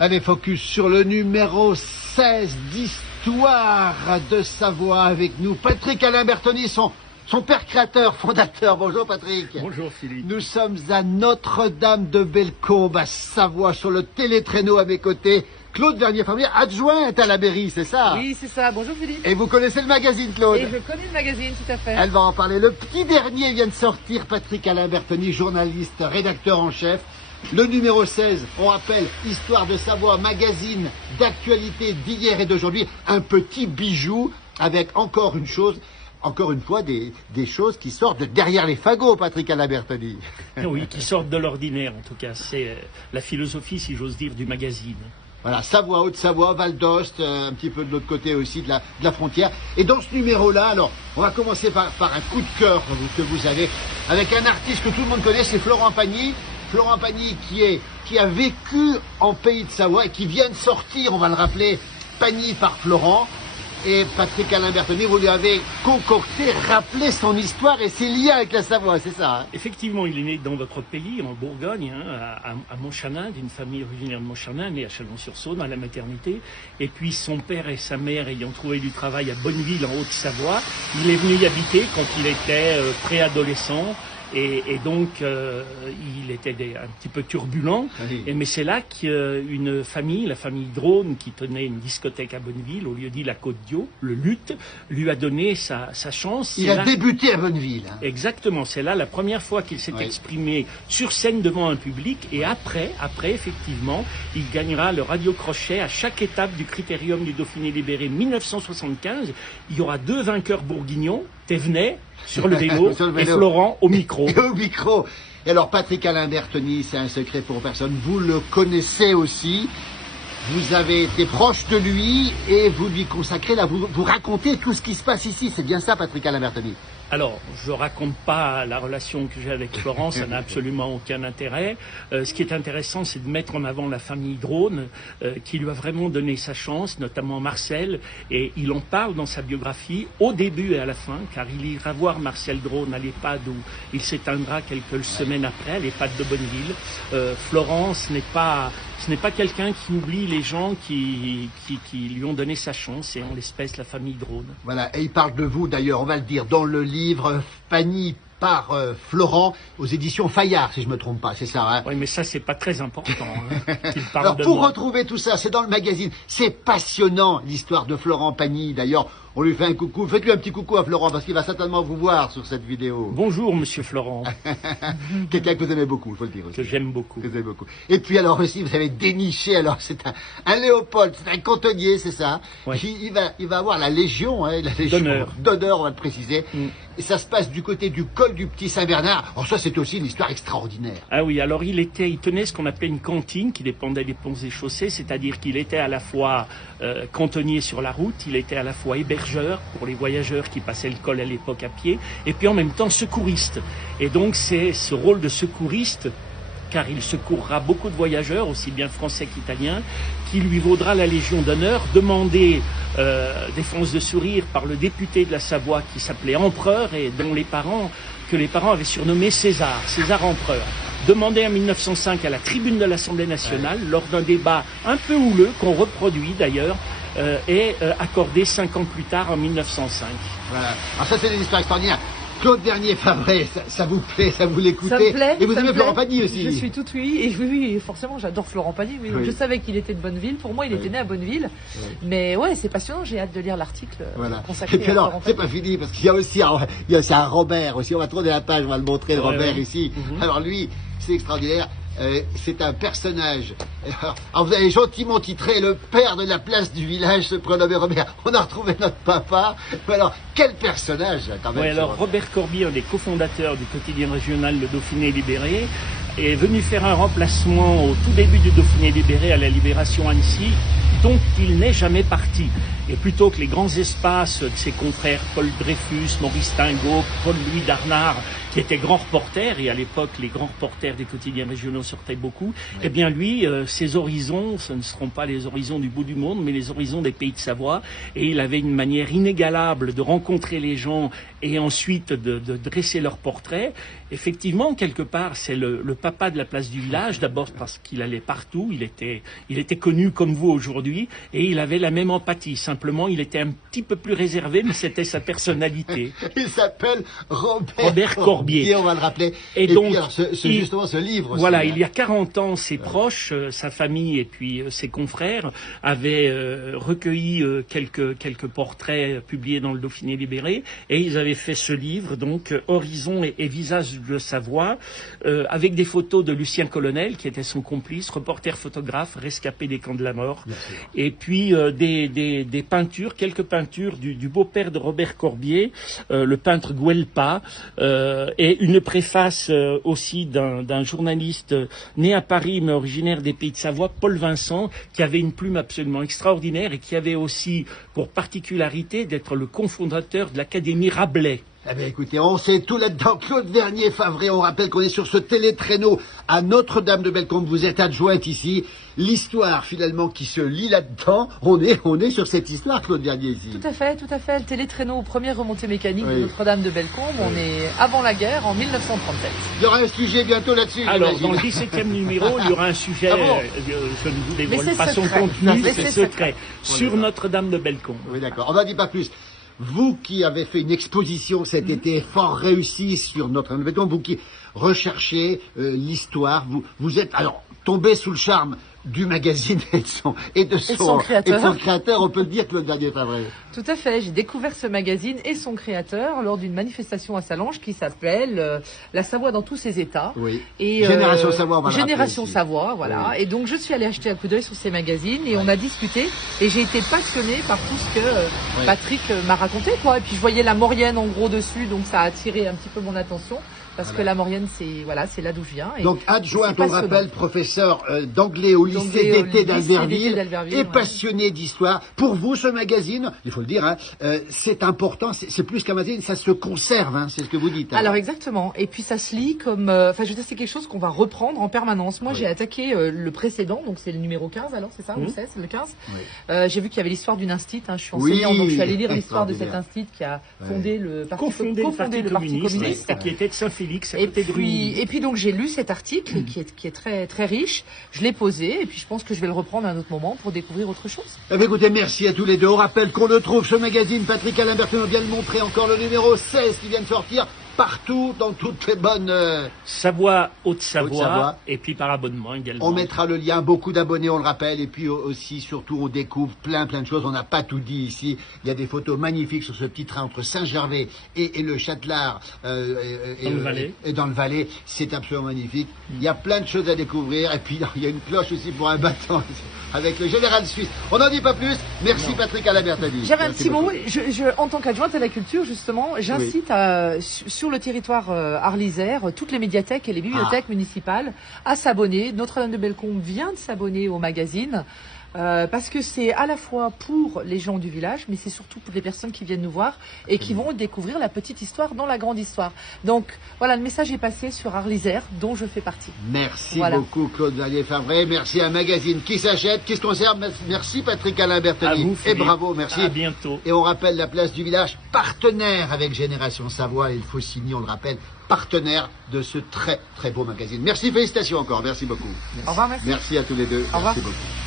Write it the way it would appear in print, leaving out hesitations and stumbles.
Allez, focus sur le numéro 16 d'Histoire de Savoie avec nous. Patrick Alain Bertoni, son père créateur, fondateur. Bonjour Patrick. Bonjour Philippe. Nous sommes à Notre-Dame de Bellecombe, à Savoie, sur le télétraîneau à mes côtés. Claude Vernier-Famille, adjointe à la mairie, c'est ça? Oui, c'est ça. Bonjour Philippe. Et vous connaissez le magazine, Claude? Et je connais le magazine, tout à fait. Elle va en parler. Le petit dernier vient de sortir, Patrick Alain Bertoni, journaliste, rédacteur en chef. Le numéro 16, on rappelle, Histoire de Savoie, magazine d'actualité d'hier et d'aujourd'hui. Un petit bijou avec encore une fois, des choses qui sortent de derrière les fagots, Patrick Alain Bertoni. Oui, qui sortent de l'ordinaire, en tout cas. C'est la philosophie, si j'ose dire, du magazine. Voilà, Savoie, Haute-Savoie, Val d'Ost, un petit peu de l'autre côté aussi de la frontière. Et dans ce numéro-là, alors, on va commencer par un coup de cœur que vous avez, avec un artiste que tout le monde connaît, c'est Florent Pagny. Florent Pagny qui a vécu en Pays de Savoie et qui vient de sortir, on va le rappeler, Pagny par Florent. Et Patrick Alain Bertoni, vous lui avez concocté, rappelé son histoire et ses liens avec la Savoie, c'est ça hein? Effectivement, il est né dans votre pays, en Bourgogne, à Montchanin, d'une famille originaire de Montchanin, né à Chalon-sur-Saône, à la maternité. Et puis son père et sa mère ayant trouvé du travail à Bonneville, en Haute-Savoie, il est venu y habiter quand il était préadolescent. Et donc, il était un petit peu turbulent. Oui. Mais c'est là qu'une famille, la famille Drone, qui tenait une discothèque à Bonneville, au lieu-dit la Côte-Dio, le Lutte, lui a donné sa chance. Il a débuté à Bonneville. Hein. Exactement. C'est là la première fois qu'il s'est exprimé sur scène devant un public. Et après, effectivement, il gagnera le radio-crochet à chaque étape du Critérium du Dauphiné libéré 1975. Il y aura 2 vainqueurs bourguignons, Thévenet sur le vélo et Florent au micro. Et au micro. Et alors Patrick Alain Bertoni, c'est un secret pour personne. Vous le connaissez aussi. Vous avez été proche de lui et vous lui consacrez là, vous racontez tout ce qui se passe ici. C'est bien ça, Patrick Alain Bertoni? Alors, je raconte pas la relation que j'ai avec Florent, ça n'a absolument aucun intérêt. Ce qui est intéressant, c'est de mettre en avant la famille Drone, qui lui a vraiment donné sa chance, notamment Marcel, et il en parle dans sa biographie, au début et à la fin, car il ira voir Marcel Drone à l'EHPAD où il s'éteindra quelques semaines après, à l'EHPAD de Bonneville. Florent, ce n'est pas quelqu'un qui oublie les gens qui lui ont donné sa chance, et en l'espèce la famille Drone. Voilà, et il parle de vous d'ailleurs, on va le dire, dans le livre Pagny par Florent, aux éditions Fayard, si je me trompe pas, c'est ça hein? Oui, mais ça, c'est pas très important. Hein, alors, pour retrouver tout ça, c'est dans le magazine. C'est passionnant, l'histoire de Florent Pagny, d'ailleurs. On lui fait un coucou. Faites-lui un petit coucou à Florent, parce qu'il va certainement vous voir sur cette vidéo. Bonjour, monsieur Florent. Quelqu'un que vous aimez beaucoup, il faut le dire aussi. Que j'aime beaucoup. Que vous aimez beaucoup. Et puis alors aussi, vous avez déniché, alors c'est un Léopold, c'est un cantonnier, c'est ça? Ouais. Il va avoir la Légion, hein, la Légion d'honneur, on va le préciser. Et ça se passe du côté du col du Petit Saint-Bernard. Alors ça, c'est aussi une histoire extraordinaire. Ah oui, alors il tenait ce qu'on appelait une cantine qui dépendait des ponts et chaussées, c'est-à-dire qu'il était à la fois cantonnier sur la route, il était à la fois hébergeur pour les voyageurs qui passaient le col à l'époque à pied, et puis en même temps secouriste. Et donc c'est ce rôle de secouriste, car il secourra beaucoup de voyageurs, aussi bien français qu'italiens, qui lui vaudra la Légion d'honneur, demandée défense de sourire par le député de la Savoie qui s'appelait Empereur et dont les parents avaient surnommé César Empereur. Demandé en 1905 à la tribune de l'Assemblée nationale, lors d'un débat un peu houleux, qu'on reproduit d'ailleurs, et accordé 5 ans plus tard, en 1905. Voilà. Alors ça, c'est une histoire extraordinaire. Claude Vernier-Favré, ça vous plaît, ça vous l'écoutez? Ça me plaît. Et vous aimez Florent Pagny aussi? Je suis toute oui, et oui, forcément, j'adore Florent Pagny. Oui. Je savais qu'il était de Bonneville. Pour moi, il était né à Bonneville. Mais ouais, c'est passionnant. J'ai hâte de lire l'article consacré et puis alors, à Florent c'est pas fini, parce qu'il y a aussi un Robert aussi. On va tourner la page, on va le montrer, le Robert ici. Alors lui, c'est extraordinaire. C'est un personnage. Alors vous avez gentiment titré le père de la place du village se prénommait Robert. On a retrouvé notre papa. Mais alors, quel personnage quand même. Oui, alors Robert Corbier, un des cofondateurs du quotidien régional Le Dauphiné libéré, est venu faire un remplacement au tout début du Dauphiné libéré à la Libération Annecy, dont il n'est jamais parti. Et plutôt que les grands espaces de ses confrères Paul Dreyfus, Maurice Tingot, Paul-Louis Darnard, qui était grand reporter, et à l'époque, les grands reporters des quotidiens régionaux sortaient beaucoup, eh bien lui, ses horizons, ce ne seront pas les horizons du bout du monde, mais les horizons des pays de Savoie, et il avait une manière inégalable de rencontrer les gens et ensuite de dresser leur portrait. Effectivement, quelque part, c'est le papa de la place du village, d'abord parce qu'il allait partout, il était connu comme vous aujourd'hui, et il avait la même empathie. Simplement, il était un petit peu plus réservé, mais c'était sa personnalité. Il s'appelle Robert Corbier. On va le rappeler. Et donc, puis, alors, justement, ce livre. Voilà, aussi, il y a 40 ans, ses proches, sa famille et puis ses confrères avaient recueilli quelques portraits publiés dans le Dauphiné libéré, et ils avaient fait ce livre, donc Horizon et Visage de Savoie, avec des photos de Lucien Colonel, qui était son complice, reporter photographe, rescapé des camps de la mort, et puis des peintures, quelques peintures du beau-père de Robert Corbier, le peintre Guelpa, et une préface aussi d'un journaliste né à Paris mais originaire des Pays de Savoie, Paul Vincent, qui avait une plume absolument extraordinaire et qui avait aussi pour particularité d'être le cofondateur de l'Académie Rabelais. Eh bien, écoutez, on sait tout là-dedans. Claude Vernier-Favre, on rappelle qu'on est sur ce télétraîneau à Notre-Dame-de-Bellecombe. Vous êtes adjointe ici. L'histoire, finalement, qui se lit là-dedans, on est sur cette histoire, Claude Vernier, ici. Tout à fait. Le télétraîneau, première remontée mécanique de Notre-Dame-de-Bellecombe. On est avant la guerre, en 1937. Il y aura un sujet bientôt là-dessus. Alors, dans le 17e numéro, il y aura un sujet, je ne vous dévoile pas son contenu, c'est secret, sur Notre-Dame-de-Bellecombe. Oui, d'accord. On n'en dit pas plus. Vous qui avez fait une exposition cet été fort réussie sur Notre-Dame-de-Bellecombe, vous qui recherchez l'histoire, vous êtes alors tombé sous le charme du magazine et de son créateur, on peut le dire, Claude Vernier-Favre. Tout à fait, j'ai découvert ce magazine et son créateur lors d'une manifestation à Sallanches qui s'appelle La Savoie dans tous ses états. Oui. Et, Génération Savoie, on va le Génération rappeler Savoie, voilà. Oui. Et donc je suis allée acheter un coup d'œil sur ces magazines et on a discuté et j'ai été passionnée par tout ce que Patrick m'a raconté, quoi. Et puis je voyais la Maurienne en gros dessus, donc ça a attiré un petit peu mon attention. Parce que la Maurienne, c'est là d'où je viens. Donc adjointe, on le rappelle, professeur d'anglais au lycée d'été d'Albertville et passionné d'histoire. Pour vous, ce magazine, il faut le dire, hein, c'est important, c'est plus qu'un magazine, ça se conserve, hein, c'est ce que vous dites. Hein. Alors exactement, et puis ça se lit comme... Enfin, je veux dire, c'est quelque chose qu'on va reprendre en permanence. Moi, j'ai attaqué le précédent, donc c'est le numéro 15, alors c'est ça, ou 16, le 15. J'ai vu qu'il y avait l'histoire d'une institut, hein, je suis enseignante, donc je suis allée lire l'histoire de cet institut qui a fondé le Parti communiste, qui était de Saint-Félix. Et puis donc j'ai lu cet article qui est très très riche. Je l'ai posé et puis je pense que je vais le reprendre à un autre moment pour découvrir autre chose. Eh bien, écoutez, merci à tous les deux. On rappelle qu'on le trouve ce magazine. Patrick Alain Berthelot vient de montrer encore le numéro 16 qui vient de sortir partout dans toutes les bonnes Savoie, Haute-Savoie, et puis par abonnement également. On mettra le lien, beaucoup d'abonnés, on le rappelle, et puis aussi, surtout, on découvre plein de choses. On n'a pas tout dit ici. Il y a des photos magnifiques sur ce petit train entre Saint-Gervais et le Châtelard et dans le Valais. C'est absolument magnifique. Il y a plein de choses à découvrir, et puis il y a une cloche aussi pour un bâton avec le général suisse. On n'en dit pas plus. Merci Patrick Alain Berthelot. J'avais un petit mot. En tant qu'adjointe à la culture, justement, j'incite sur le territoire arlysaire, toutes les médiathèques et les bibliothèques municipales à s'abonner. Notre-Dame-de-Bellecombe vient de s'abonner au magazine. Parce que c'est à la fois pour les gens du village, mais c'est surtout pour les personnes qui viennent nous voir et qui vont découvrir la petite histoire dans la grande histoire. Donc voilà, le message est passé sur Arlysaire, dont je fais partie. Merci beaucoup Claude Vernier-Favre. Merci à un magazine qui s'achète, qui se conserve. Merci Patrick Alain Berthelot. Et bravo, merci. À bientôt. Et on rappelle la place du village, partenaire avec Génération Savoie. Il faut signer, on le rappelle, partenaire de ce très très beau magazine. Merci, félicitations encore. Merci beaucoup. Au revoir, merci. Merci à tous les deux. Au revoir. Merci beaucoup.